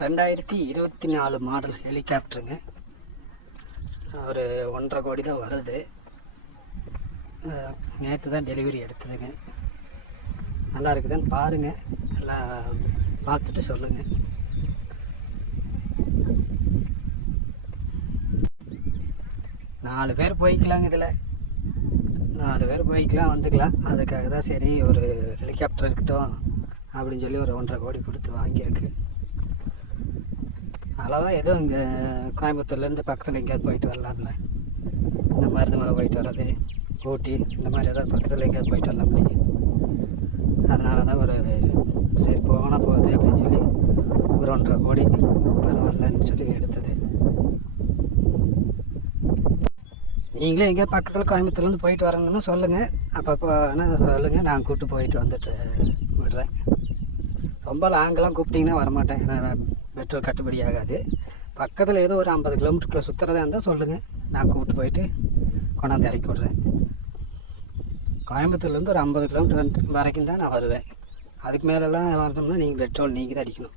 2024 model ஹெலிகாப்டருங்க. ஒரு 1.5 கோடி தான் வருது. நேற்று தான் டெலிவரி எடுத்ததுங்க. நல்லா இருக்குதுன்னு பாருங்கள், எல்லாம் பார்த்துட்டு சொல்லுங்கள். நாலு பேர் போய்க்கலாங்க. இதில் 4 பேர் போய்க்கலாம், வந்துக்கலாம். அதுக்காக தான் சரி ஒரு ஹெலிகாப்டர் இருக்கட்டும் அப்படின்னு சொல்லி ஒரு 1.5 கோடி கொடுத்து வாங்கியிருக்கு. அளவா ஏதோ இங்கே கோயம்புத்தூர்லேருந்து பக்கத்தில் எங்கேயாவது போயிட்டு வரலாம்ல, இந்த மருதமலை போயிட்டு வர்றது, ஊட்டி, இந்த மாதிரி ஏதாவது பக்கத்தில் எங்கேயாவது போயிட்டு வரலாம்ல. அதனால தான் ஒரு சரி போனால் போகுது அப்படின்னு சொல்லி ஒரு 1.5 கோடி பரவாயில்லன்னு சொல்லி எடுத்தது. நீங்களே எங்கேயாவது பக்கத்தில் கோயம்புத்தூர்லேருந்து போயிட்டு வரணுன்னு சொல்லுங்கள், அப்பப்போ ஆனால் சொல்லுங்கள், நான் கூப்பிட்டு போயிட்டு வந்துட்டு விடுறேன். ரொம்ப லாங்கெல்லாம் கூப்பிட்டிங்கன்னா வரமாட்டேன், ஏன்னா பெட்ரோல் கட்டுப்படி ஆகாது. பக்கத்தில் ஏதோ ஒரு 50 கிலோமீட்டருக்குள்ளே சுற்றுறதா இருந்தால் சொல்லுங்கள், நான் கூப்பிட்டு போயிட்டு கொண்டாந்து இறக்கி விட்றேன். கோயம்புத்தூர்லேருந்து ஒரு 50 கிலோமீட்டர் வரைக்கும் தான் நான் வருவேன். அதுக்கு மேலெல்லாம் வரணும்னா நீங்கள் பெட்ரோல் நீங்கள் தான் அடிக்கணும்.